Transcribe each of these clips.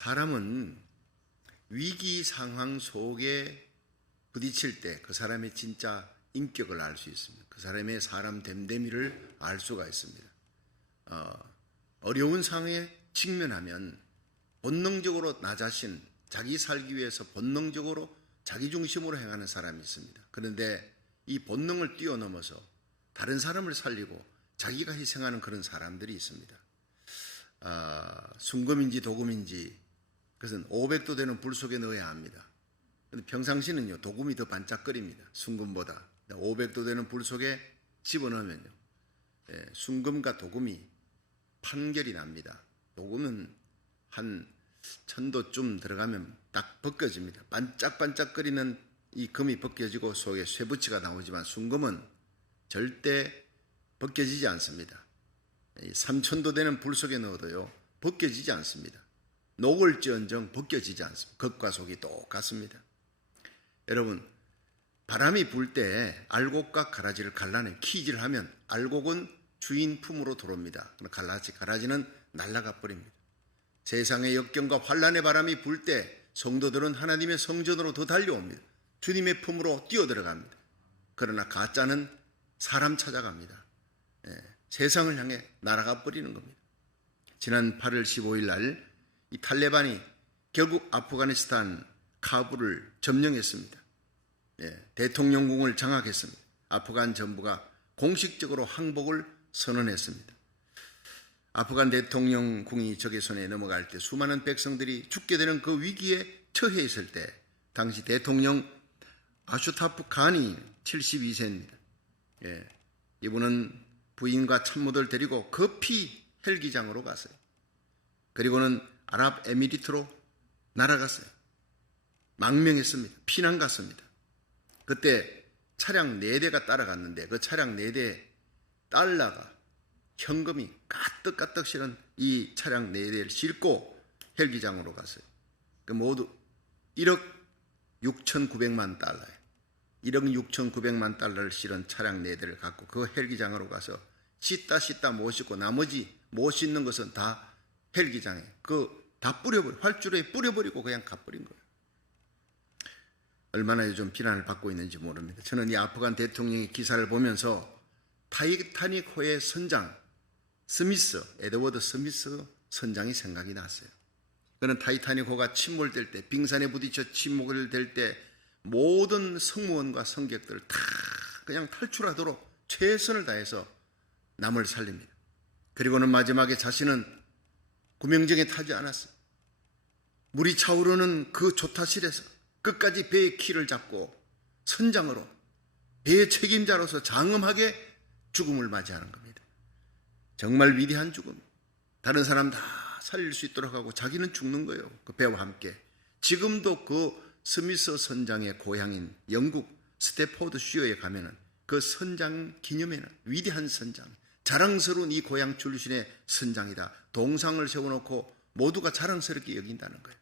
사람은 위기 상황 속에 부딪힐 때 그 사람의 진짜 인격을 알 수 있습니다. 그 사람의 사람 됨됨이를 알 수가 있습니다. 어려운 상황에 직면하면 본능적으로 나 자신, 자기 살기 위해서 본능적으로 자기 중심으로 행하는 사람이 있습니다. 그런데 이 본능을 뛰어넘어서 다른 사람을 살리고 자기가 희생하는 그런 사람들이 있습니다. 순금인지 도금인지 그것은 500도 되는 불 속에 넣어야 합니다. 근데 평상시는요, 도금이 더 반짝거립니다. 순금보다. 500도 되는 불 속에 집어넣으면요, 순금과 도금이 판결이 납니다. 도금은 한 1000도쯤 들어가면 딱 벗겨집니다. 반짝반짝거리는 이 금이 벗겨지고 속에 쇠붙이가 나오지만 순금은 절대 벗겨지지 않습니다. 3000도 되는 불 속에 넣어도요, 벗겨지지 않습니다. 녹을지언정 벗겨지지 않습니다. 겉과 속이 똑같습니다. 여러분, 바람이 불 때 알곡과 가라지를 갈라내 키질을 하면 알곡은 주인 품으로 들어옵니다. 가라지는 날아가 버립니다. 세상의 역경과 환란의 바람이 불 때 성도들은 하나님의 성전으로 더 달려옵니다. 주님의 품으로 뛰어들어갑니다. 그러나 가짜는 사람 찾아갑니다. 세상을 향해 날아가 버리는 겁니다. 지난 8월 15일 날 이 탈레반이 결국 아프가니스탄 카불을 점령했습니다. 대통령궁을 장악했습니다. 아프간 정부가 공식적으로 항복을 선언했습니다. 아프간 대통령궁이 적의 손에 넘어갈 때 수많은 백성들이 죽게 되는 그 위기에 처해 있을 때 당시 대통령 아슈타프 간이 72세입니다. 이분은 부인과 참모들 데리고 급히 헬기장으로 갔어요. 그리고는 아랍에미리트로 날아갔어요. 망명했습니다. 피난 갔습니다. 그때 차량 4대가 따라갔는데 그 차량 4대 달러가 현금이 가득가득 실은 이 차량 4대를 싣고 헬기장으로 갔어요. 그 모두 1억 6,900만 달러예요. 1억 6,900만 달러를 실은 차량 4대를 갖고 그 헬기장으로 가서 싣다 못 싣고 나머지 못 싣는 것은 다 헬기장에 다 활주로에 뿌려버리고 그냥 가버린 거예요. 얼마나 요즘 비난을 받고 있는지 모릅니다. 저는 이 아프간 대통령의 기사를 보면서 타이타닉호의 선장 에드워드 스미스 선장이 생각이 났어요. 그는 타이타닉호가 침몰될 때, 빙산에 부딪혀 침몰될 때 모든 승무원과 승객들을 다 그냥 탈출하도록 최선을 다해서 남을 살립니다. 그리고는 마지막에 자신은 구명정에 타지 않았어요. 물이 차오르는 그 조타실에서 끝까지 배의 키를 잡고 선장으로 배의 책임자로서 장엄하게 죽음을 맞이하는 겁니다. 정말 위대한 죽음. 다른 사람 다 살릴 수 있도록 하고 자기는 죽는 거예요. 그 배와 함께. 지금도 그 스미스 선장의 고향인 영국 스태포드시어에 가면은 그 선장 기념에는 위대한 선장, 자랑스러운 이 고향 출신의 선장이다. 동상을 세워놓고 모두가 자랑스럽게 여긴다는 거예요.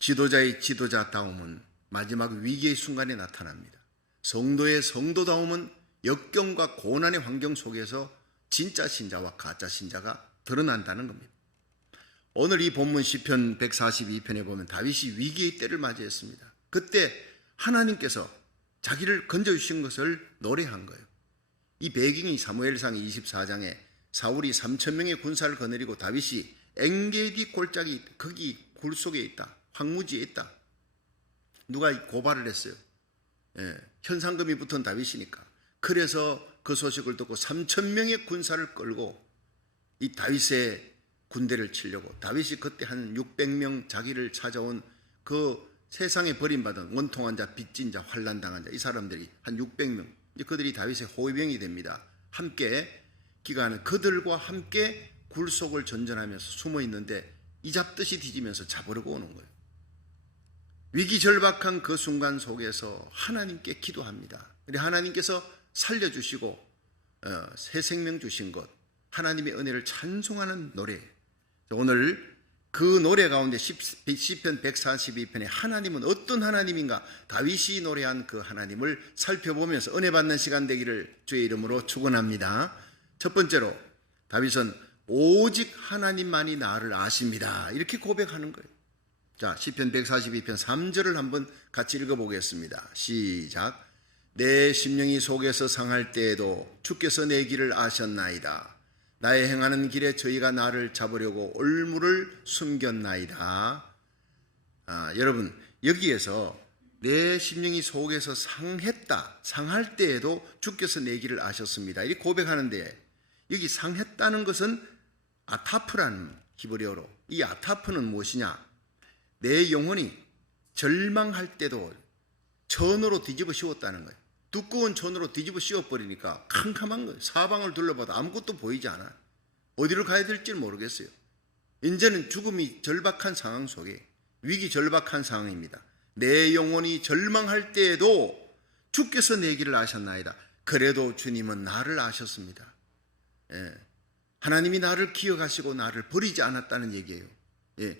지도자의 지도자다움은 마지막 위기의 순간에 나타납니다. 성도의 성도다움은 역경과 고난의 환경 속에서 진짜 신자와 가짜 신자가 드러난다는 겁니다. 오늘 이 본문 시편 142편에 보면 다윗이 위기의 때를 맞이했습니다. 그때 하나님께서 자기를 건져주신 것을 노래한 거예요. 이 배경이 사무엘상 24장에 사울이 3,000명의 군사를 거느리고 다윗이 엔게디 골짜기 거기 굴 속에 있다. 황무지에 있다. 누가 고발을 했어요. 현상금이 붙은 다윗이니까. 그래서 그 소식을 듣고 3,000명의 군사를 끌고 이 다윗의 군대를 치려고 다윗이 그때 한 600명 자기를 찾아온 그 세상에 버림받은 원통한 자, 빚진 자, 환난당한 자 이 사람들이 한 600명 그들이 다윗의 호위병이 됩니다. 함께 기가하는 그들과 함께 굴속을 전전하면서 숨어 있는데 이잡듯이 뒤지면서 잡으려고 오는 거예요. 위기 절박한 그 순간 속에서 하나님께 기도합니다. 하나님께서 살려주시고 새 생명 주신 것, 하나님의 은혜를 찬송하는 노래. 오늘 그 노래 가운데 시편 142편에 하나님은 어떤 하나님인가, 다윗이 노래한 그 하나님을 살펴보면서 은혜 받는 시간 되기를 주의 이름으로 축원합니다. 첫 번째로 다윗은 오직 하나님만이 나를 아십니다. 이렇게 고백하는 거예요. 자, 시편 142편 3절을 한번 같이 읽어보겠습니다. 시작. 내 심령이 속에서 상할 때에도 주께서 내 길을 아셨나이다. 나의 행하는 길에 저희가 나를 잡으려고 올무를 숨겼나이다. 여러분, 여기에서 내 심령이 속에서 상할 때에도 주께서 내 길을 아셨습니다. 이렇게 고백하는데, 여기 상했다는 것은 아타프라는 히브리어로, 이 아타프는 무엇이냐? 내 영혼이 절망할 때도 천으로 뒤집어 씌웠다는 거예요. 두꺼운 천으로 뒤집어 씌워버리니까 캄캄한 거예요. 사방을 둘러봐도 아무것도 보이지 않아요. 어디로 가야 될지 모르겠어요. 이제는 죽음이 절박한 상황 속에, 위기 절박한 상황입니다. 내 영혼이 절망할 때에도 주께서 내 길을 아셨나이다. 그래도 주님은 나를 아셨습니다. 하나님이 나를 기억하시고 나를 버리지 않았다는 얘기예요.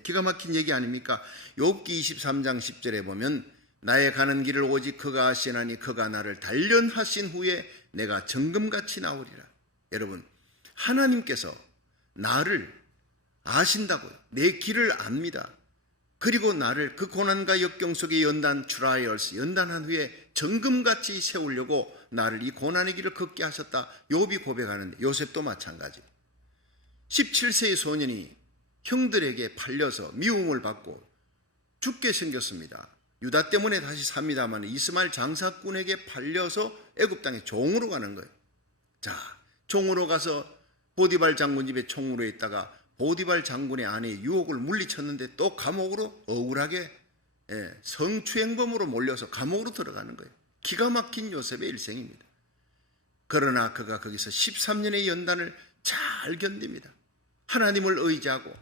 기가 막힌 얘기 아닙니까? 욥기 23장 10절에 보면 나의 가는 길을 오직 그가 아시나니 그가 나를 단련하신 후에 내가 정금같이 나오리라. 여러분, 하나님께서 나를 아신다고요. 내 길을 압니다. 그리고 나를 그 고난과 역경 속에 연단한 후에 정금같이 세우려고 나를 이 고난의 길을 걷게 하셨다. 욥이 고백하는데, 요셉도 마찬가지. 17세의 소년이 형들에게 팔려서 미움을 받고 죽게 생겼습니다. 유다 때문에 다시 삽니다만 이스마엘 장사꾼에게 팔려서 애굽 땅에 종으로 가는 거예요. 자, 종으로 가서 보디발 장군 집에 총으로 있다가 보디발 장군의 아내의 유혹을 물리쳤는데 또 감옥으로 억울하게 성추행범으로 몰려서 감옥으로 들어가는 거예요. 기가 막힌 요셉의 일생입니다. 그러나 그가 거기서 13년의 연단을 잘 견딥니다. 하나님을 의지하고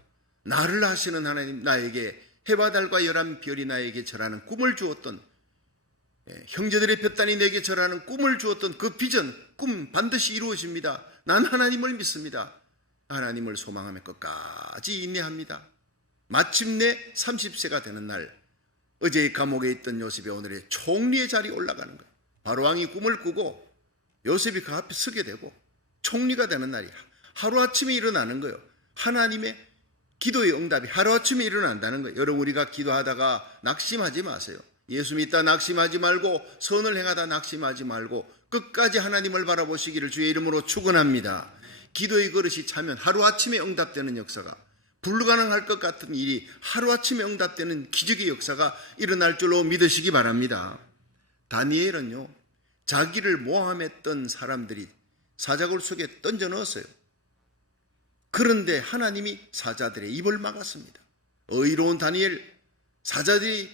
나를 아시는 하나님, 나에게 해와 달과 11별이 나에게 절하는 꿈을 주었던, 형제들의 볕단이 내게 절하는 꿈을 주었던 그 비전, 꿈 반드시 이루어집니다. 난 하나님을 믿습니다. 하나님을 소망하며 끝까지 인내합니다. 마침내 30세가 되는 날, 어제의 감옥에 있던 요셉이 오늘의 총리의 자리에 올라가는 거예요. 바로왕이 꿈을 꾸고 요셉이 그 앞에 서게 되고 총리가 되는 날이 하루아침에 일어나는 거예요. 하나님의 기도의 응답이 하루아침에 일어난다는 거예요. 여러분, 우리가 기도하다가 낙심하지 마세요. 예수 믿다 낙심하지 말고, 선을 행하다 낙심하지 말고 끝까지 하나님을 바라보시기를 주의 이름으로 축원합니다. 기도의 그릇이 차면 하루아침에 응답되는 역사가, 불가능할 것 같은 일이 하루아침에 응답되는 기적의 역사가 일어날 줄로 믿으시기 바랍니다. 다니엘은요, 자기를 모함했던 사람들이 사자굴 속에 던져 넣었어요. 그런데 하나님이 사자들의 입을 막았습니다. 의로운 다니엘, 사자들이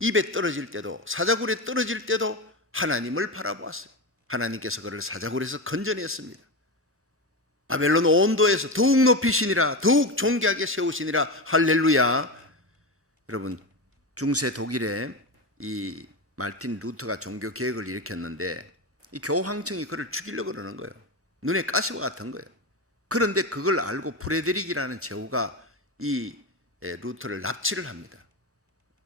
입에 떨어질 때도, 사자굴에 떨어질 때도 하나님을 바라보았어요. 하나님께서 그를 사자굴에서 건져냈습니다. 바벨론 온도에서 더욱 높이시니라, 더욱 존귀하게 세우시니라. 할렐루야. 여러분, 중세 독일에 이 말틴 루터가 종교 개혁을 일으켰는데 이 교황청이 그를 죽이려고 그러는 거예요. 눈에 가시와 같은 거예요. 그런데 그걸 알고 프레데릭이라는 제후가 이 루터를 납치를 합니다.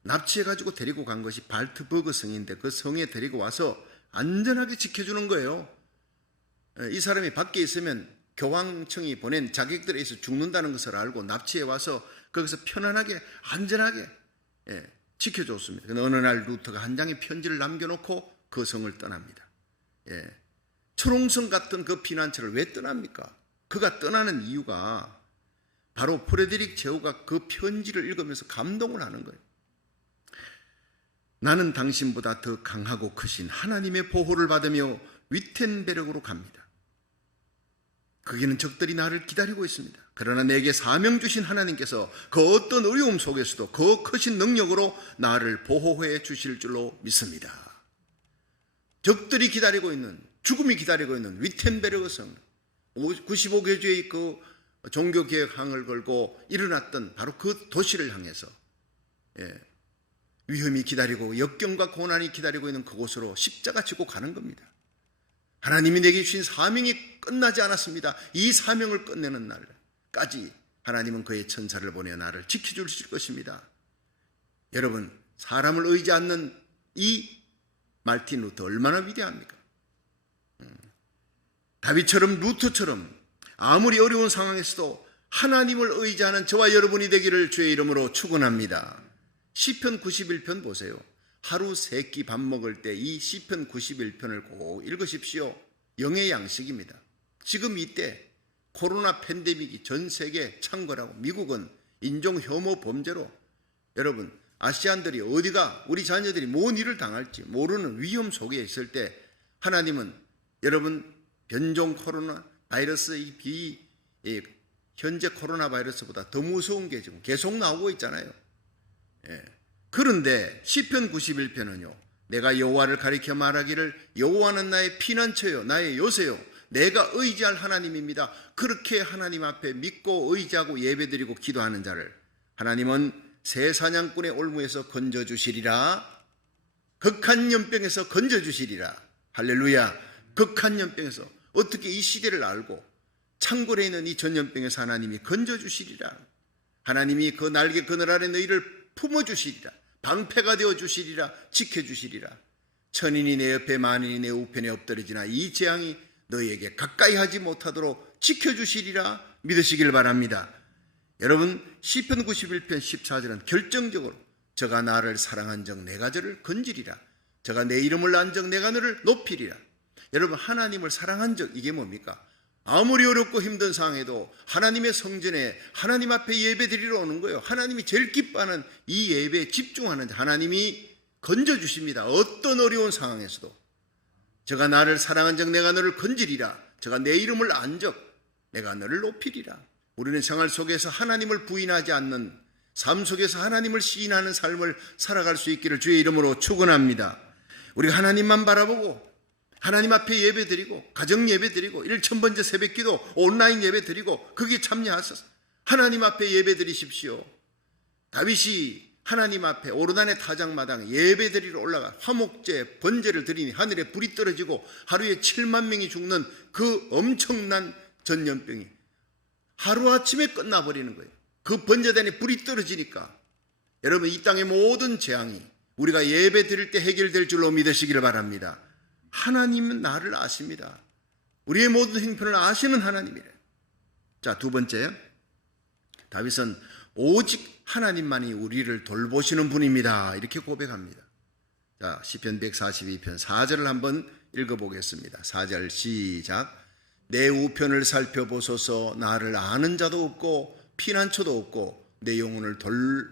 납치해가지고 데리고 간 것이 발트버그 성인데, 그 성에 데리고 와서 안전하게 지켜주는 거예요. 이 사람이 밖에 있으면 교황청이 보낸 자객들에 의해서 죽는다는 것을 알고 납치해 와서 거기서 편안하게 안전하게 지켜줬습니다. 그런데 어느 날 루터가 한 장의 편지를 남겨놓고 그 성을 떠납니다. 초롱성 같은 그 피난처를 왜 떠납니까? 그가 떠나는 이유가 바로 프레데릭 제후가 그 편지를 읽으면서 감동을 하는 거예요. 나는 당신보다 더 강하고 크신 하나님의 보호를 받으며 위텐베르크로 갑니다. 거기는 적들이 나를 기다리고 있습니다. 그러나 내게 사명 주신 하나님께서 그 어떤 어려움 속에서도 그 크신 능력으로 나를 보호해 주실 줄로 믿습니다. 적들이 기다리고 있는, 죽음이 기다리고 있는 위텐베르크 성, 95개주의 그 종교개혁항을 걸고 일어났던 바로 그 도시를 향해서 위험이 기다리고 역경과 고난이 기다리고 있는 그곳으로 십자가 지고 가는 겁니다. 하나님이 내게 주신 사명이 끝나지 않았습니다. 이 사명을 끝내는 날까지 하나님은 그의 천사를 보내 나를 지켜주실 것입니다. 여러분, 사람을 의지 않는 이 말틴 루터 얼마나 위대합니까? 다윗처럼 루터처럼 아무리 어려운 상황에서도 하나님을 의지하는 저와 여러분이 되기를 주의 이름으로 축원합니다. 시편 91편 보세요. 하루 3끼 밥 먹을 때 이 시편 91편을 꼭 읽으십시오. 영의 양식입니다. 지금 이때 코로나 팬데믹이 전 세계에 창궐하고 미국은 인종 혐오 범죄로 여러분 아시안들이 어디가 우리 자녀들이 뭔 일을 당할지 모르는 위험 속에 있을 때 하나님은 여러분 변종 코로나 바이러스 현재 코로나 바이러스보다 더 무서운 게 지금 계속 나오고 있잖아요. 그런데 시편 91편은요. 내가 여호와를 가리켜 말하기를 여호와는 나의 피난처요 나의 요새요 내가 의지할 하나님입니다. 그렇게 하나님 앞에 믿고 의지하고 예배드리고 기도하는 자를 하나님은 새 사냥꾼의 올무에서 건져주시리라. 극한 연병에서 건져주시리라. 할렐루야. 극한 연병에서 어떻게 이 시대를 알고 창궐에 있는 이 전염병에서 하나님이 건져주시리라. 하나님이 그 날개 그늘 아래 너희를 품어주시리라. 방패가 되어주시리라. 지켜주시리라. 천인이 내 옆에 만인이 내 우편에 엎드러지나 이 재앙이 너희에게 가까이 하지 못하도록 지켜주시리라. 믿으시길 바랍니다. 여러분 시편 91편 14절은 결정적으로 저가 나를 사랑한 적 내가 저를 건지리라. 저가 내 이름을 안 적 내가 너를 높이리라. 여러분 하나님을 사랑한 적 이게 뭡니까? 아무리 어렵고 힘든 상황에도 하나님의 성전에 하나님 앞에 예배 드리러 오는 거예요. 하나님이 제일 기뻐하는 이 예배에 집중하는 하나님이 건져주십니다. 어떤 어려운 상황에서도 저가 나를 사랑한 적 내가 너를 건지리라. 저가 내 이름을 안 적 내가 너를 높이리라. 우리는 생활 속에서 하나님을 부인하지 않는 삶 속에서 하나님을 시인하는 삶을 살아갈 수 있기를 주의 이름으로 축원합니다. 우리가 하나님만 바라보고 하나님 앞에 예배드리고 가정 예배드리고 1000번째 새벽기도 온라인 예배드리고 거기에 참여하셔서 하나님 앞에 예배드리십시오. 다윗이 하나님 앞에 오르단의 타작마당 예배드리러 올라가 화목제 번제를 드리니 하늘에 불이 떨어지고 하루에 7만 명이 죽는 그 엄청난 전염병이 하루아침에 끝나버리는 거예요. 그 번제단에 불이 떨어지니까 여러분 이 땅의 모든 재앙이 우리가 예배 드릴 때 해결될 줄로 믿으시기를 바랍니다. 하나님은 나를 아십니다. 우리의 모든 형편을 아시는 하나님이래. 자, 두 번째, 다윗은 오직 하나님만이 우리를 돌보시는 분입니다. 이렇게 고백합니다. 자, 시편 142편 4절을 한번 읽어보겠습니다. 4절 시작. 내 우편을 살펴보소서. 나를 아는 자도 없고 피난처도 없고 내 영혼을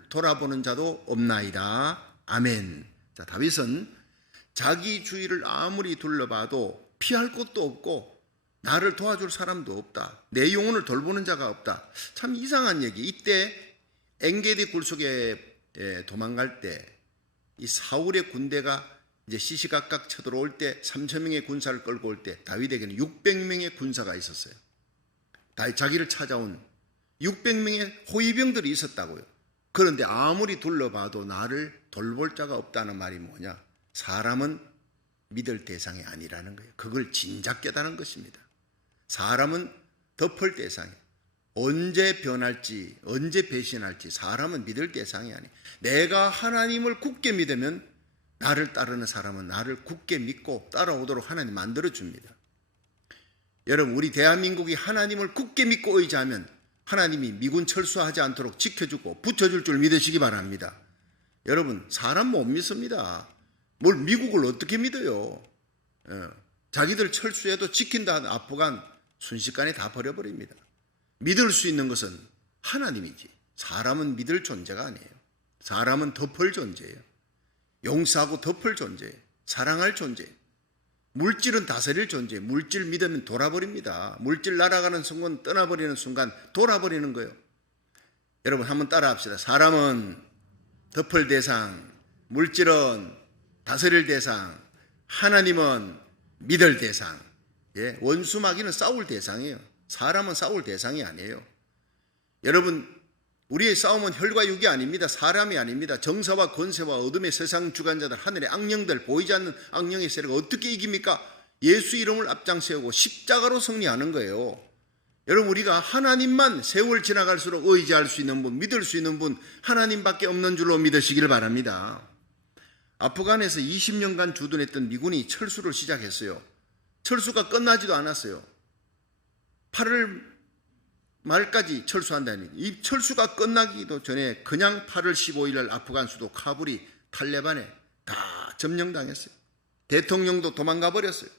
돌아보는 자도 없나이다. 아멘. 자, 다윗은 자기 주위를 아무리 둘러봐도 피할 곳도 없고 나를 도와줄 사람도 없다. 내 영혼을 돌보는 자가 없다. 참 이상한 얘기. 이때 엔게디 굴속에 도망갈 때 이 사울의 군대가 이제 시시각각 쳐들어올 때 3,000명의 군사를 끌고 올 때 다윗에게는 600명의 군사가 있었어요. 자기를 찾아온 600명의 호위병들이 있었다고요. 그런데 아무리 둘러봐도 나를 돌볼 자가 없다는 말이 뭐냐? 사람은 믿을 대상이 아니라는 거예요. 그걸 진작 깨달은 것입니다. 사람은 덮을 대상이에요. 언제 변할지 언제 배신할지 사람은 믿을 대상이 아니에요. 내가 하나님을 굳게 믿으면 나를 따르는 사람은 나를 굳게 믿고 따라오도록 하나님 만들어줍니다. 여러분 우리 대한민국이 하나님을 굳게 믿고 의지하면 하나님이 미군 철수하지 않도록 지켜주고 붙여줄 줄 믿으시기 바랍니다. 여러분 사람 못 믿습니다. 뭘 미국을 어떻게 믿어요? 자기들 철수해도 지킨다는 아프간 순식간에 다 버려버립니다. 믿을 수 있는 것은 하나님이지 사람은 믿을 존재가 아니에요. 사람은 덮을 존재예요. 용서하고 덮을 존재예요. 사랑할 존재예요. 물질은 다스릴 존재예요. 물질 믿으면 돌아버립니다. 물질 날아가는 순간 떠나버리는 순간 돌아버리는 거예요. 여러분 한번 따라합시다. 사람은 덮을 대상, 물질은 다스릴 대상, 하나님은 믿을 대상. 예, 원수 마귀는 싸울 대상이에요. 사람은 싸울 대상이 아니에요. 여러분 우리의 싸움은 혈과 육이 아닙니다. 사람이 아닙니다. 정사와 권세와 어둠의 세상 주관자들, 하늘의 악령들, 보이지 않는 악령의 세력을 어떻게 이깁니까? 예수 이름을 앞장세우고 십자가로 승리하는 거예요. 여러분 우리가 하나님만 세월 지나갈수록 의지할 수 있는 분, 믿을 수 있는 분 하나님밖에 없는 줄로 믿으시길 바랍니다. 아프간에서 20년간 주둔했던 미군이 철수를 시작했어요. 철수가 끝나지도 않았어요. 8월 말까지 철수한다니, 이 철수가 끝나기도 전에 그냥 8월 15일 날 아프간 수도 카불이 탈레반에 다 점령당했어요. 대통령도 도망가 버렸어요.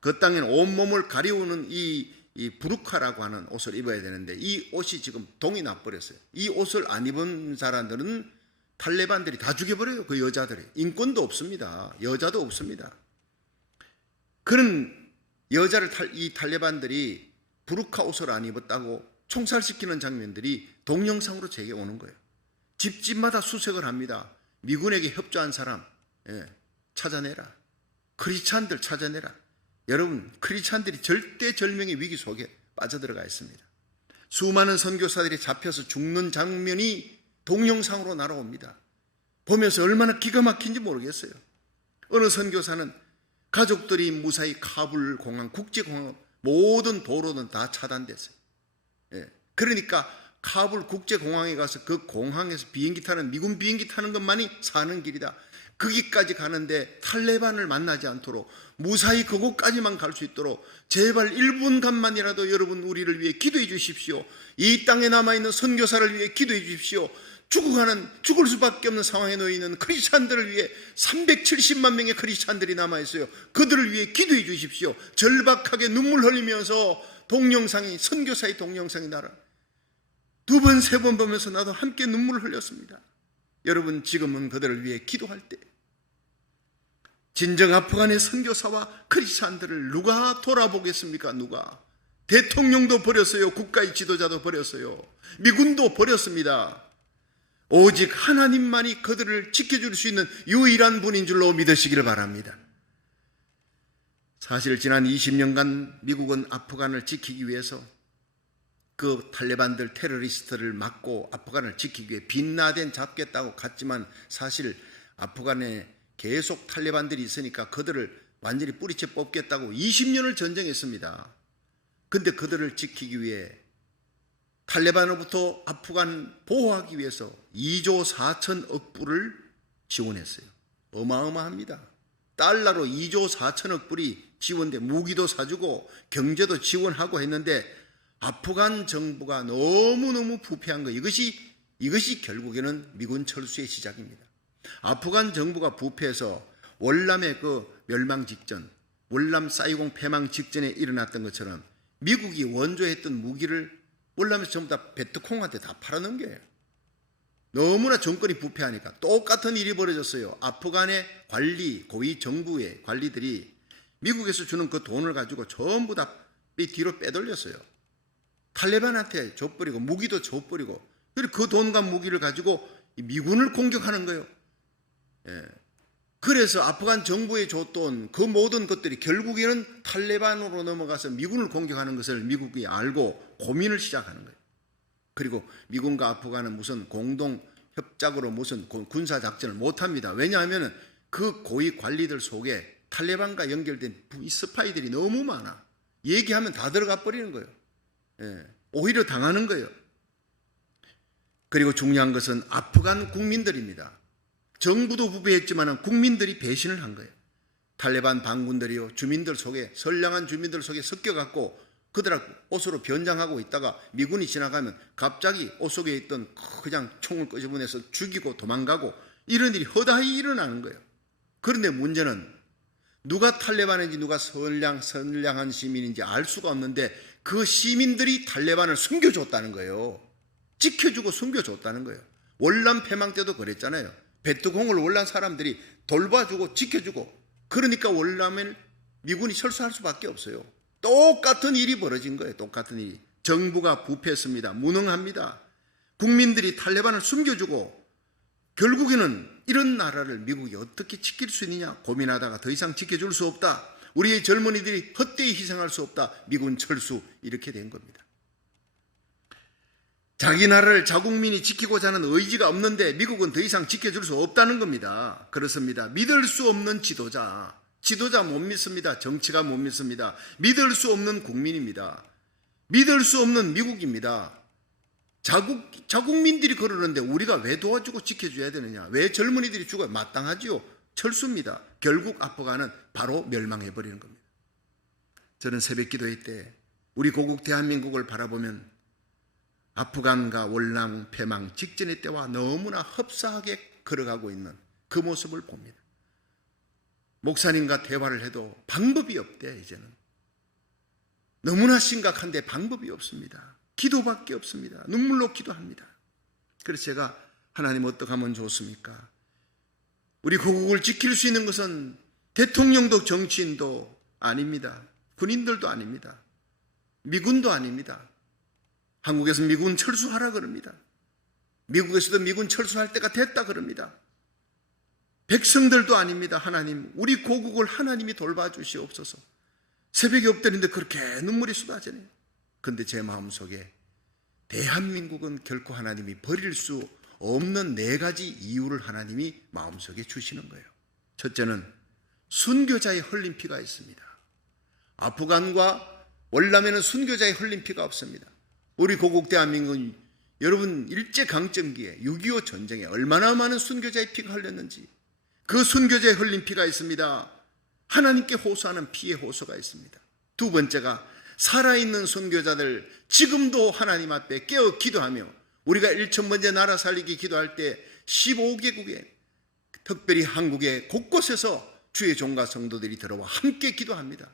그 땅에는 온몸을 가리우는 이 부르카라고 하는 옷을 입어야 되는데 이 옷이 지금 동이 나버렸어요. 이 옷을 안 입은 사람들은 탈레반들이 다 죽여버려요. 그 여자들이. 인권도 없습니다. 여자도 없습니다. 그런 여자를 이 탈레반들이 부르카 옷을 안 입었다고 총살시키는 장면들이 동영상으로 제게 오는 거예요. 집집마다 수색을 합니다. 미군에게 협조한 사람 찾아내라. 크리스찬들 찾아내라. 여러분, 크리스찬들이 절대절명의 위기 속에 빠져들어가 있습니다. 수많은 선교사들이 잡혀서 죽는 장면이 동영상으로 날아옵니다. 보면서 얼마나 기가 막힌지 모르겠어요. 어느 선교사는 가족들이 무사히 카불 공항, 국제공항 모든 도로는 다 차단됐어요. 그러니까 카불 국제공항에 가서 그 공항에서 비행기 타는, 미군 비행기 타는 것만이 사는 길이다. 거기까지 가는데 탈레반을 만나지 않도록 무사히 그곳까지만 갈 수 있도록 제발 1분간만이라도 여러분 우리를 위해 기도해 주십시오. 이 땅에 남아있는 선교사를 위해 기도해 주십시오. 죽을 수밖에 없는 상황에 놓여 있는 크리스찬들을 위해 370만 명의 크리스찬들이 남아있어요. 그들을 위해 기도해 주십시오. 절박하게 눈물 흘리면서 동영상이, 선교사의 동영상이 나라 2번, 3번 보면서 나도 함께 눈물을 흘렸습니다. 여러분, 지금은 그들을 위해 기도할 때 진정 아프간의 선교사와 크리스찬들을 누가 돌아보겠습니까? 누가? 대통령도 버렸어요. 국가의 지도자도 버렸어요. 미군도 버렸습니다. 오직 하나님만이 그들을 지켜줄 수 있는 유일한 분인 줄로 믿으시기를 바랍니다. 사실 지난 20년간 미국은 아프간을 지키기 위해서 그 탈레반들 테러리스트를 막고 아프간을 지키기 위해 빈라덴 잡겠다고 갔지만 사실 아프간에 계속 탈레반들이 있으니까 그들을 완전히 뿌리채 뽑겠다고 20년을 전쟁했습니다. 근데 그들을 지키기 위해 탈레반으로부터 아프간 보호하기 위해서 2조 4천억 불을 지원했어요. 어마어마합니다. 달러로 2조 4천억 불이 지원돼 무기도 사주고 경제도 지원하고 했는데 아프간 정부가 너무너무 부패한 거, 이것이 결국에는 미군 철수의 시작입니다. 아프간 정부가 부패해서 월남의 그 멸망 직전, 월남 사이공 패망 직전에 일어났던 것처럼 미국이 원조했던 무기를 월남에서 전부 다 베트콩한테 다 팔아넘겨요. 너무나 정권이 부패하니까 똑같은 일이 벌어졌어요. 아프간의 관리, 고위 정부의 관리들이 미국에서 주는 그 돈을 가지고 전부 다 뒤로 빼돌렸어요. 탈레반한테 줘버리고 무기도 줘버리고, 그리고 그 돈과 무기를 가지고 미군을 공격하는 거예요. 그래서 아프간 정부에 줬던 그 모든 것들이 결국에는 탈레반으로 넘어가서 미군을 공격하는 것을 미국이 알고 고민을 시작하는 거예요. 그리고 미군과 아프간은 무슨 공동 협작으로 무슨 군사작전을 못합니다. 왜냐하면 그 고위 관리들 속에 탈레반과 연결된 스파이들이 너무 많아. 얘기하면 다 들어가 버리는 거예요. 오히려 당하는 거예요. 그리고 중요한 것은 아프간 국민들입니다. 정부도 부패했지만 국민들이 배신을 한 거예요. 탈레반 반군들이요, 주민들 속에, 선량한 주민들 속에 섞여갖고 그들하고 옷으로 변장하고 있다가 미군이 지나가면 갑자기 옷 속에 있던 그냥 총을 끄집어내서 죽이고 도망가고 이런 일이 허다히 일어나는 거예요. 그런데 문제는 누가 탈레반인지 누가 선량한 시민인지 알 수가 없는데 그 시민들이 탈레반을 숨겨줬다는 거예요. 지켜주고 숨겨줬다는 거예요. 월남 패망 때도 그랬잖아요. 베트콩을 월남 사람들이 돌봐주고 지켜주고, 그러니까 월남을 미군이 철수할 수밖에 없어요. 똑같은 일이 벌어진 거예요. 똑같은 일이. 정부가 부패했습니다. 무능합니다. 국민들이 탈레반을 숨겨주고 결국에는 이런 나라를 미국이 어떻게 지킬 수 있느냐 고민하다가 더 이상 지켜줄 수 없다. 우리의 젊은이들이 헛되이 희생할 수 없다. 미군 철수, 이렇게 된 겁니다. 자기 나라를 자국민이 지키고자 하는 의지가 없는데 미국은 더 이상 지켜줄 수 없다는 겁니다. 그렇습니다. 믿을 수 없는 지도자 못 믿습니다. 정치가 못 믿습니다. 믿을 수 없는 국민입니다. 믿을 수 없는 미국입니다. 자국민들이 그러는데 우리가 왜 도와주고 지켜줘야 되느냐? 왜 젊은이들이 죽어요? 마땅하지요. 철수입니다. 결국 아프간은 바로 멸망해버리는 겁니다. 저는 새벽 기도회 때 우리 고국 대한민국을 바라보면 아프간과 월남 패망 직전의 때와 너무나 흡사하게 걸어가고 있는 그 모습을 봅니다. 목사님과 대화를 해도 방법이 없대. 이제는 너무나 심각한데 방법이 없습니다. 기도밖에 없습니다. 눈물로 기도합니다. 그래서 제가 하나님 어떻게 하면 좋습니까? 우리 고국을 지킬 수 있는 것은 대통령도 정치인도 아닙니다. 군인들도 아닙니다. 미군도 아닙니다. 한국에서 미군 철수하라 그럽니다. 미국에서도 미군 철수할 때가 됐다 그럽니다. 백성들도 아닙니다. 하나님, 우리 고국을 하나님이 돌봐주시옵소서. 새벽에 엎드리는데 그렇게 눈물이 쏟아지네요. 그런데 제 마음속에 대한민국은 결코 하나님이 버릴 수 없는 4가지 이유를 하나님이 마음속에 주시는 거예요. 첫째는 순교자의 흘린 피가 있습니다. 아프간과 월남에는 순교자의 흘린 피가 없습니다. 우리 고국 대한민국은 여러분 일제강점기에 6.25 전쟁에 얼마나 많은 순교자의 피가 흘렸는지, 그 순교자의 흘린 피가 있습니다. 하나님께 호소하는 피의 호소가 있습니다. 두 번째가 살아있는 순교자들, 지금도 하나님 앞에 깨어 기도하며, 우리가 1000번째 나라 살리기 기도할 때 15개국에 특별히 한국의 곳곳에서 주의 종과 성도들이 들어와 함께 기도합니다.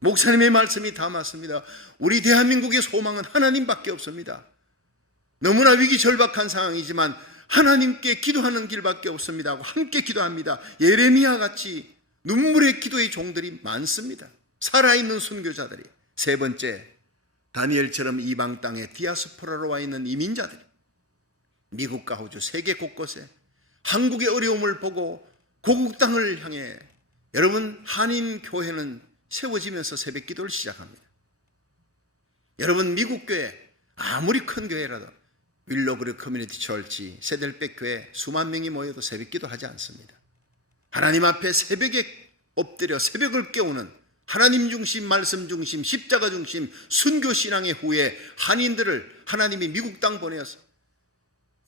목사님의 말씀이 다 맞습니다. 우리 대한민국의 소망은 하나님밖에 없습니다. 너무나 위기절박한 상황이지만 하나님께 기도하는 길밖에 없습니다 하고 함께 기도합니다. 예레미야 같이 눈물의 기도의 종들이 많습니다. 살아있는 순교자들이. 세 번째, 다니엘처럼 이방 땅에 디아스포라로 와 있는 이민자들이 미국과 호주 세계 곳곳에 한국의 어려움을 보고 고국 땅을 향해, 여러분 한인교회는 세워지면서 새벽 기도를 시작합니다. 여러분 미국 교회 아무리 큰 교회라도 윌로그룹 커뮤니티 철치, 세델백 교회 수만 명이 모여도 새벽 기도하지 않습니다. 하나님 앞에 새벽에 엎드려 새벽을 깨우는 하나님 중심, 말씀 중심, 십자가 중심, 순교 신앙의 후에 한인들을 하나님이 미국 땅 보내어서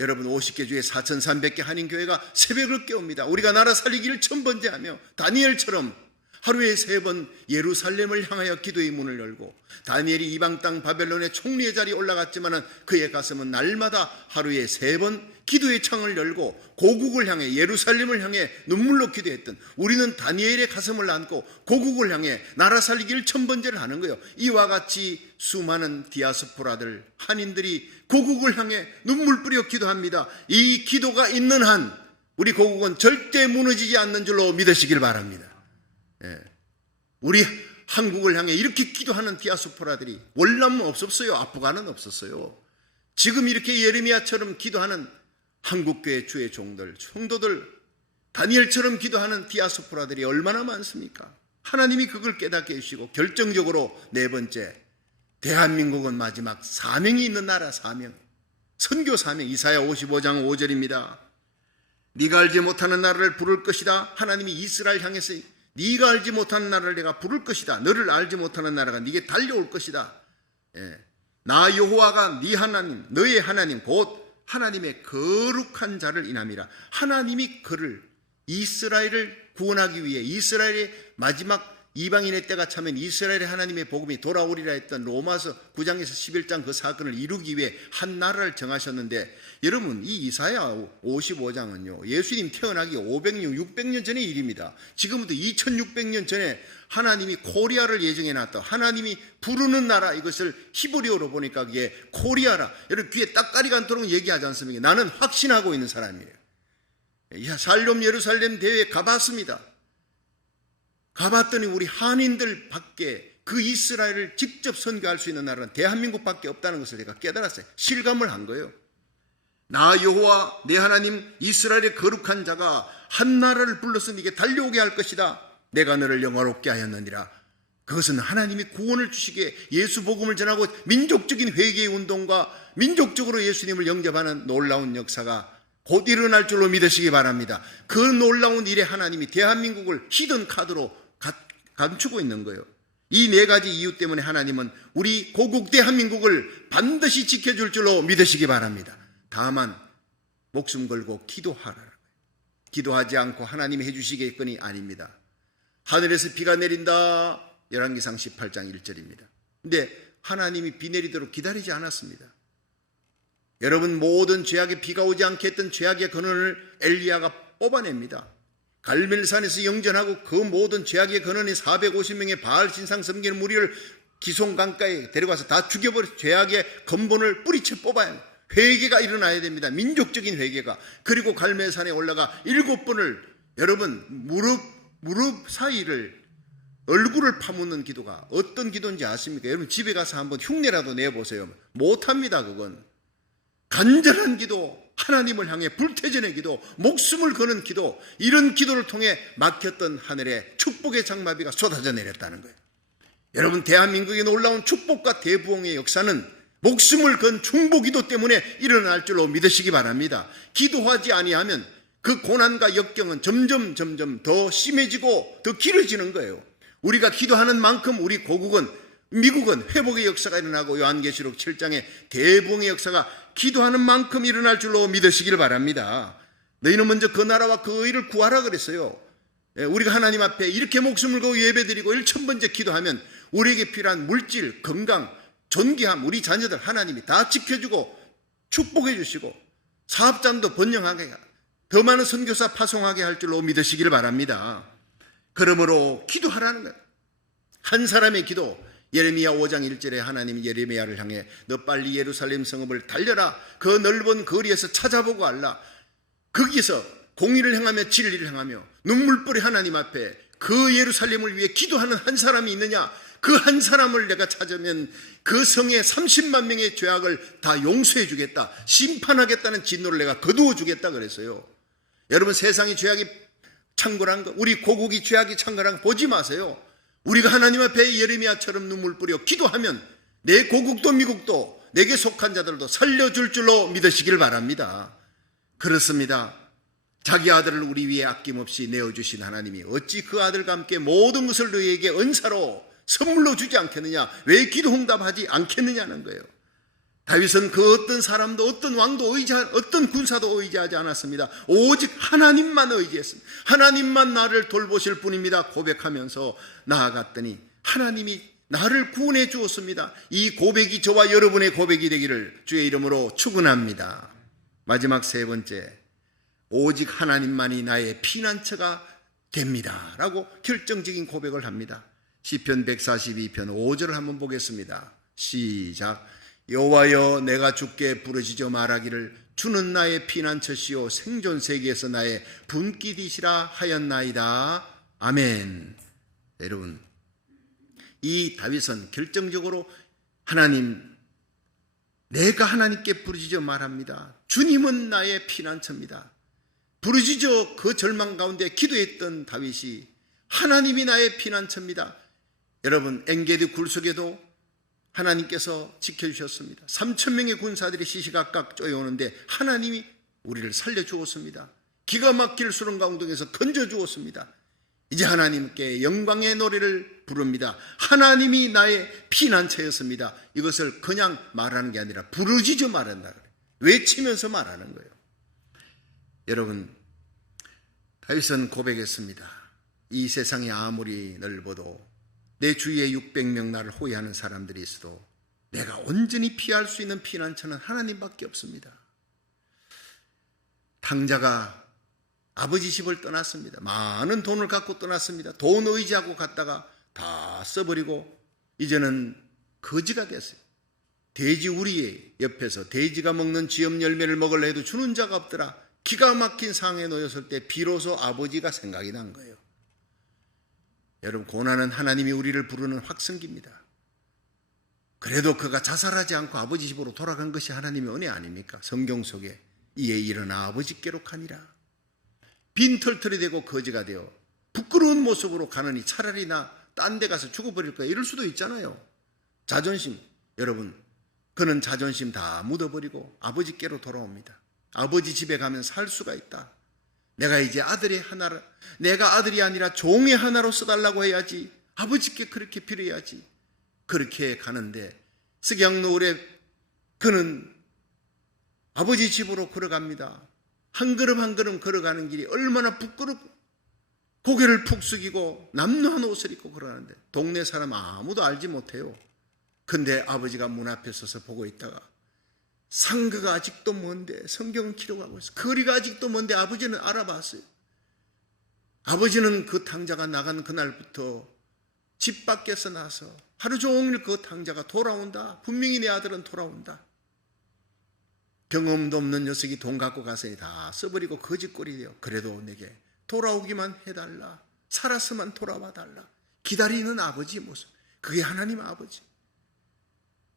여러분 50개 주에 4,300개 한인교회가 새벽을 깨웁니다. 우리가 나라 살리기를 1000번째 하며 다니엘처럼 하루에 3번 예루살렘을 향하여 기도의 문을 열고, 다니엘이 이방 땅 바벨론의 총리의 자리에 올라갔지만 그의 가슴은 날마다 하루에 3번 기도의 창을 열고 고국을 향해, 예루살렘을 향해 눈물로 기도했던, 우리는 다니엘의 가슴을 안고 고국을 향해 나라 살리기를 1000번째를 하는 거예요. 이와 같이 수많은 디아스포라들, 한인들이 고국을 향해 눈물 뿌려 기도합니다. 이 기도가 있는 한 우리 고국은 절대 무너지지 않는 줄로 믿으시길 바랍니다. 우리 한국을 향해 이렇게 기도하는 디아스포라들이 월남은 없었어요. 아프간은 없었어요. 지금 이렇게 예레미야처럼 기도하는 한국교회 주의 종들, 성도들, 다니엘처럼 기도하는 디아스포라들이 얼마나 많습니까? 하나님이 그걸 깨닫게 해주시고, 결정적으로 4번째, 대한민국은 마지막 사명이 있는 나라, 사명, 선교 사명. 이사야 55장 5절입니다. 네가 알지 못하는 나라를 부를 것이다. 하나님이 이스라엘 향해서 네가 알지 못하는 나라를 내가 부를 것이다. 너를 알지 못하는 나라가 네게 달려올 것이다. 나 여호와가 네 하나님, 너의 하나님, 곧 하나님의 거룩한 자를 인함이라. 하나님이 그를, 이스라엘을 구원하기 위해, 이스라엘의 마지막 이방인의 때가 차면 이스라엘의 하나님의 복음이 돌아오리라 했던 로마서 9장에서 11장 그 사건을 이루기 위해 한 나라를 정하셨는데, 여러분 이 이사야 55장은요 예수님 태어나기 500년 600년 전의 일입니다. 지금부터 2600년 전에 하나님이 코리아를 예정해 놨다. 하나님이 부르는 나라, 이것을 히브리어로 보니까 그게 코리아라. 여러분 귀에 딱가리가 않도록 얘기하지 않습니까? 나는 확신하고 있는 사람이에요. 살롬 예루살렘 대회에 가봤습니다. 가봤더니 우리 한인들 밖에 그 이스라엘을 직접 선교할 수 있는 나라는 대한민국밖에 없다는 것을 제가 깨달았어요. 실감을 한 거예요. 나 여호와 내 하나님 이스라엘의 거룩한 자가 한 나라를 불러서 네게 달려오게 할 것이다. 내가 너를 영화롭게 하였느니라. 그것은 하나님이 구원을 주시기에 예수 복음을 전하고 민족적인 회개의 운동과 민족적으로 예수님을 영접하는 놀라운 역사가 곧 일어날 줄로 믿으시기 바랍니다. 그 놀라운 일에 하나님이 대한민국을 히든 카드로 감추고 있는 거예요. 이 4가지 이유 때문에 하나님은 우리 고국 대한민국을 반드시 지켜줄 줄로 믿으시기 바랍니다. 다만 목숨 걸고 기도하라. 기도하지 않고 하나님이 해주시겠거니 아닙니다. 하늘에서 비가 내린다. 열왕기상 18장 1절입니다. 근데 하나님이 비 내리도록 기다리지 않았습니다. 여러분, 모든 죄악에 비가 오지 않게 했던 죄악의 근원을 엘리야가 뽑아냅니다. 갈멜산에서 영전하고 그 모든 죄악의 근원이 450명의 바알 신상 섬기는 무리를 기손 강가에 데려가서 다 죽여버려 죄악의 근본을 뿌리채 뽑아야 합니다. 회개가 일어나야 됩니다. 민족적인 회개가. 그리고 갈멜산에 올라가 7번을 여러분 무릎 사이를 얼굴을 파묻는 기도가 어떤 기도인지 아십니까? 여러분 집에 가서 한번 흉내라도 내보세요. 못합니다. 그건 간절한 기도, 하나님을 향해 불태전의 기도, 목숨을 거는 기도, 이런 기도를 통해 막혔던 하늘에 축복의 장마비가 쏟아져 내렸다는 거예요. 여러분, 대한민국에 놀라운 축복과 대부흥의 역사는 목숨을 건 중보기도 때문에 일어날 줄로 믿으시기 바랍니다. 기도하지 아니하면 그 고난과 역경은 점점 더 심해지고 더 길어지는 거예요. 우리가 기도하는 만큼 우리 고국은, 미국은 회복의 역사가 일어나고 요한계시록 7장의 대부흥의 역사가 기도하는 만큼 일어날 줄로 믿으시길 바랍니다. 너희는 먼저 그 나라와 그 의를 구하라 그랬어요. 우리가 하나님 앞에 이렇게 목숨을 걸고 예배드리고 1000번째 기도하면 우리에게 필요한 물질, 건강, 존귀함, 우리 자녀들 하나님이 다 지켜주고 축복해 주시고 사업장도 번영하게, 더 많은 선교사 파송하게 할 줄로 믿으시길 바랍니다. 그러므로 기도하라는 거예요. 한 사람의 기도, 예레미야 5장 1절에 하나님이 예레미야를 향해 너 빨리 예루살렘 성읍을 달려라. 그 넓은 거리에서 찾아보고 알라. 거기서 공의를 행하며 진리를 행하며 눈물뿌리 하나님 앞에 그 예루살렘을 위해 기도하는 한 사람이 있느냐? 그 한 사람을 내가 찾으면 그 성의 30만 명의 죄악을 다 용서해 주겠다. 심판하겠다는 진노를 내가 거두어 주겠다 그랬어요. 여러분, 세상이 죄악이 창궐한 거, 우리 고국이 죄악이 창궐한 거 보지 마세요. 우리가 하나님 앞에 예레미야처럼 눈물 뿌려 기도하면 내 고국도 미국도 내게 속한 자들도 살려줄 줄로 믿으시길 바랍니다. 그렇습니다. 자기 아들을 우리 위에 아낌없이 내어주신 하나님이 어찌 그 아들과 함께 모든 것을 너희에게 은사로 선물로 주지 않겠느냐? 왜 기도 응답하지 않겠느냐는 거예요. 다윗은 그 어떤 사람도 어떤 왕도 어떤 군사도 의지하지 않았습니다. 오직 하나님만 의지했습니다. 하나님만 나를 돌보실 분입니다 고백하면서 나아갔더니 하나님이 나를 구원해 주었습니다. 이 고백이 저와 여러분의 고백이 되기를 주의 이름으로 축원합니다. 마지막 세 번째, 오직 하나님만이 나의 피난처가 됩니다 라고 결정적인 고백을 합니다. 시편 142편 5절을 한번 보겠습니다. 시작. 여호와여, 내가 주께 부르짖어 말하기를 주는 나의 피난처시요 생존 세계에서 나의 분깃이시라 하였나이다. 아멘. 여러분, 이 다윗은 결정적으로 내가 하나님께 부르짖어 말합니다. 주님은 나의 피난처입니다. 부르짖어 그 절망 가운데 기도했던 다윗이 하나님이 나의 피난처입니다. 여러분, 엔게디 굴속에도 하나님께서 지켜주셨습니다. 3,000명의 군사들이 시시각각 쫓아오는데 하나님이 우리를 살려주었습니다. 기가 막힐 수렁 가운데에서 건져주었습니다. 이제 하나님께 영광의 노래를 부릅니다. 하나님이 나의 피난처였습니다. 이것을 그냥 말하는 게 아니라 부르짖어 말한다 그래요. 외치면서 말하는 거예요. 여러분, 다윗은 고백했습니다. 이 세상이 아무리 넓어도 내 주위에 600명 나를 호위하는 사람들이 있어도 내가 온전히 피할 수 있는 피난처는 하나님밖에 없습니다. 탕자가 아버지 집을 떠났습니다. 많은 돈을 갖고 떠났습니다. 돈 의지하고 갔다가 다 써버리고 이제는 거지가 됐어요. 돼지 우리 옆에서 돼지가 먹는 지엽 열매를 먹으려 해도 주는 자가 없더라. 기가 막힌 상황에 놓였을 때 비로소 아버지가 생각이 난 거예요. 여러분, 고난은 하나님이 우리를 부르는 확성기입니다. 그래도 그가 자살하지 않고 아버지 집으로 돌아간 것이 하나님의 은혜 아닙니까? 성경 속에 이에 일어나 아버지께로 가니라. 빈털털이 되고 거지가 되어 부끄러운 모습으로 가느니 차라리 나 딴 데 가서 죽어버릴 거야, 이럴 수도 있잖아요. 자존심, 여러분, 그는 자존심 다 묻어버리고 아버지께로 돌아옵니다. 아버지 집에 가면 살 수가 있다. 내가 이제 내가 아들이 아니라 종의 하나로 써달라고 해야지. 아버지께 그렇게 빌어야지. 그렇게 가는데 석양노을에 그는 아버지 집으로 걸어갑니다. 한 걸음 한 걸음 걸어가는 길이 얼마나 부끄럽고 고개를 푹 숙이고 남루한 옷을 입고 걸어가는데 동네 사람 아무도 알지 못해요. 근데 아버지가 문 앞에 서서 보고 있다가 상가가 아직도 먼데 성경은 기록하고 있어요. 거리가 아직도 먼데 아버지는 알아봤어요. 아버지는 그 탕자가 나간 그날부터 집 밖에서 나서 하루 종일 그 탕자가 돌아온다. 분명히 내 아들은 돌아온다. 경험도 없는 녀석이 돈 갖고 가서 다 써버리고 거짓골이 돼요. 그래도 내게 돌아오기만 해달라. 살았으면 돌아와 달라. 기다리는 아버지 모습. 그게 하나님 아버지.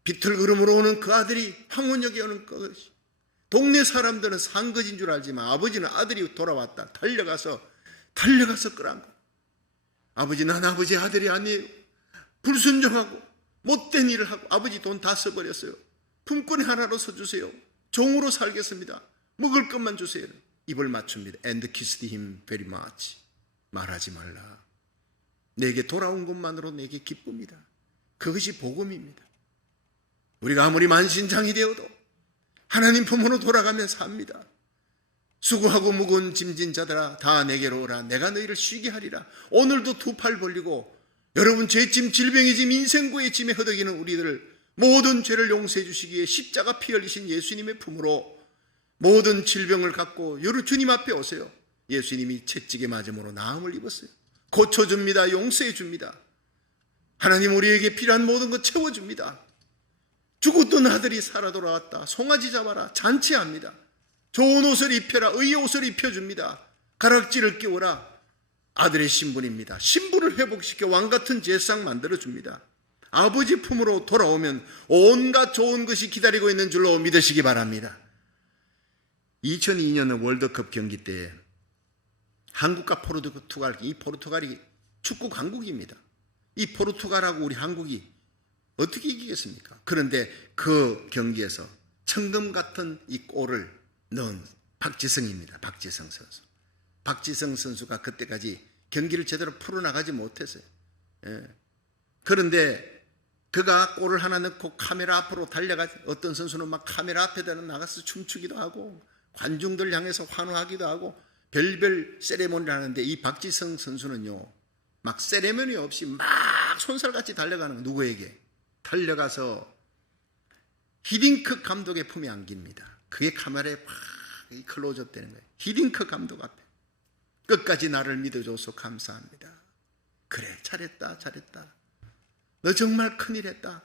비틀걸음으로 오는 그 아들이 황혼역에 오는 것이. 동네 사람들은 상거진 줄 알지만 아버지는 아들이 돌아왔다. 달려가서 끌어안고. 아버지, 난 아버지 아들이 아니에요. 불순종하고 못된 일을 하고 아버지 돈 다 써버렸어요. 품꾼이 하나로 써주세요. 종으로 살겠습니다. 먹을 것만 주세요. 입을 맞춥니다. And kissed him very much. 말하지 말라. 내게 돌아온 것만으로 내게 기쁩니다. 그것이 복음입니다. 우리가 아무리 만신장이 되어도 하나님 품으로 돌아가면 삽니다. 수고하고 무거운 짐진 자들아 다 내게로 오라. 내가 너희를 쉬게 하리라. 오늘도 두 팔 벌리고 여러분 죄짐, 질병의 짐, 인생고의 짐에 허덕이는 우리들 모든 죄를 용서해 주시기 위해 십자가 피 흘리신 예수님의 품으로 모든 질병을 갖고 주님 앞에 오세요. 예수님이 채찍에 맞음으로 나음을 입었어요. 고쳐줍니다. 용서해 줍니다. 하나님 우리에게 필요한 모든 것 채워줍니다. 죽었던 아들이 살아 돌아왔다. 송아지 잡아라. 잔치합니다. 좋은 옷을 입혀라. 의의 옷을 입혀줍니다. 가락지를 끼워라. 아들의 신분입니다. 신분을 회복시켜 왕같은 제상 만들어줍니다. 아버지 품으로 돌아오면 온갖 좋은 것이 기다리고 있는 줄로 믿으시기 바랍니다. 2002년 월드컵 경기 때 한국과 포르투갈, 이 포르투갈이 축구 강국입니다. 이 포르투갈하고 우리 한국이 어떻게 이기겠습니까? 그런데 그 경기에서 천금 같은 이 골을 넣은 박지성입니다. 박지성 선수. 박지성 선수가 그때까지 경기를 제대로 풀어나가지 못했어요. 그런데 그가 골을 하나 넣고 카메라 앞으로 달려가, 어떤 선수는 막 카메라 앞에다 나가서 춤추기도 하고 관중들 향해서 환호하기도 하고 별별 세레모니를 하는데, 이 박지성 선수는요 막 세레모니 없이 막 손살같이 달려가는, 누구에게? 달려가서 히딩크 감독의 품에 안깁니다. 그게 카메라에 막 클로즈업 되는 거예요. 히딩크 감독 앞에. 끝까지 나를 믿어줘서 감사합니다. 그래, 잘했다. 너 정말 큰일 했다.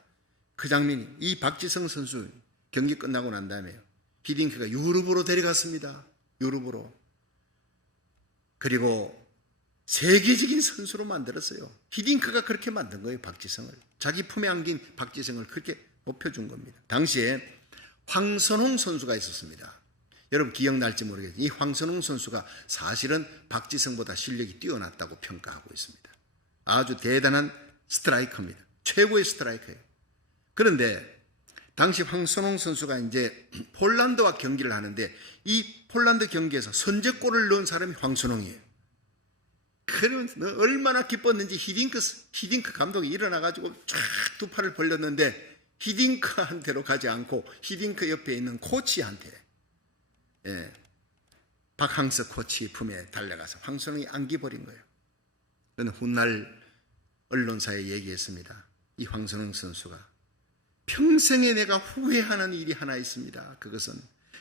그 장면이, 이 박지성 선수 경기 끝나고 난 다음에 히딩크가 유럽으로 데려갔습니다. 유럽으로. 그리고 세계적인 선수로 만들었어요. 히딩크가 그렇게 만든 거예요. 박지성을. 자기 품에 안긴 박지성을 그렇게 높여준 겁니다. 당시에 황선홍 선수가 있었습니다. 여러분 기억날지 모르겠지만 이 황선홍 선수가 사실은 박지성보다 실력이 뛰어났다고 평가하고 있습니다. 아주 대단한 스트라이커입니다. 최고의 스트라이커예요. 그런데 당시 황선홍 선수가 이제 폴란드와 경기를 하는데, 이 폴란드 경기에서 선제골을 넣은 사람이 황선홍이에요. 그러면 얼마나 기뻤는지 히딩크 감독이 일어나가지고 쫙 두 팔을 벌렸는데, 히딩크한테로 가지 않고 히딩크 옆에 있는 코치한테, 박항서 코치 품에 달려가서 황선홍이 안기버린 거예요. 그런데 훗날 언론사에 얘기했습니다. 이 황선홍 선수가 평생에 내가 후회하는 일이 하나 있습니다. 그것은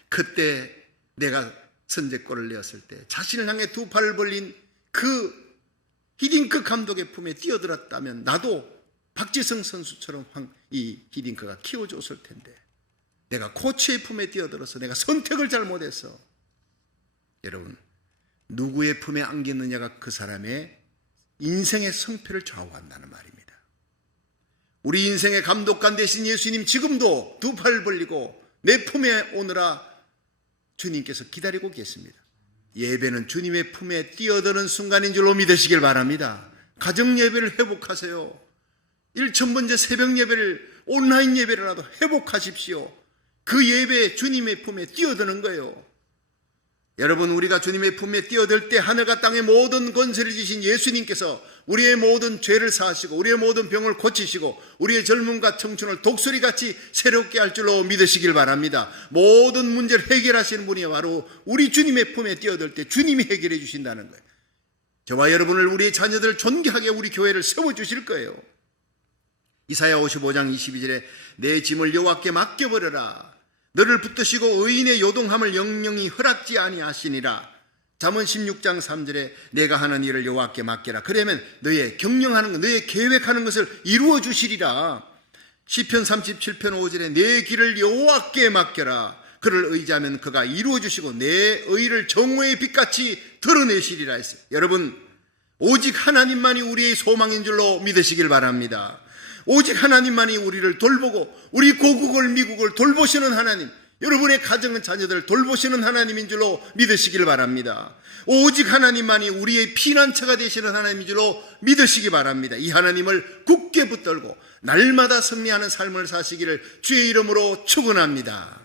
그때 내가 선제골을 내었을 때 자신을 향해 두 팔을 벌린 그 히딩크 감독의 품에 뛰어들었다면 나도 박지성 선수처럼 이 히딩크가 키워줬을 텐데, 내가 코치의 품에 뛰어들어서 내가 선택을 잘못했어. 여러분, 누구의 품에 안겼느냐가 그 사람의 인생의 성패를 좌우한다는 말입니다. 우리 인생의 감독관 되신 예수님 지금도 두 팔 벌리고 내 품에 오느라 주님께서 기다리고 계십니다. 예배는 주님의 품에 뛰어드는 순간인 줄로 믿으시길 바랍니다. 가정 예배를 회복하세요. 1000번째 새벽 예배를, 온라인 예배라도 회복하십시오. 그 예배에 주님의 품에 뛰어드는 거예요. 여러분, 우리가 주님의 품에 뛰어들 때 하늘과 땅의 모든 권세를 지신 예수님께서 우리의 모든 죄를 사하시고 우리의 모든 병을 고치시고 우리의 젊음과 청춘을 독수리같이 새롭게 할 줄로 믿으시길 바랍니다. 모든 문제를 해결하시는 분이 바로 우리 주님의 품에 뛰어들 때 주님이 해결해 주신다는 거예요. 저와 여러분을, 우리의 자녀들을 존귀하게 우리 교회를 세워주실 거예요. 이사야 55장 22절에 내 짐을 여호와께 맡겨버려라. 너를 붙드시고 의인의 요동함을 영영히 허락지 아니하시니라. 잠언 16장 3절에 내가 하는 일을 여호와께 맡겨라. 그러면 너의 경영하는 것, 너의 계획하는 것을 이루어 주시리라. 시편 37편 5절에 내 길을 여호와께 맡겨라. 그를 의지하면 그가 이루어 주시고 내 의를 정오의 빛같이 드러내시리라 했어요. 여러분, 오직 하나님만이 우리의 소망인 줄로 믿으시길 바랍니다. 오직 하나님만이 우리를 돌보고 우리 고국을 미국을 돌보시는 하나님, 여러분의 가정은 자녀들을 돌보시는 하나님인 줄로 믿으시길 바랍니다. 오직 하나님만이 우리의 피난처가 되시는 하나님인 줄로 믿으시기 바랍니다. 이 하나님을 굳게 붙들고 날마다 승리하는 삶을 사시기를 주의 이름으로 축원합니다.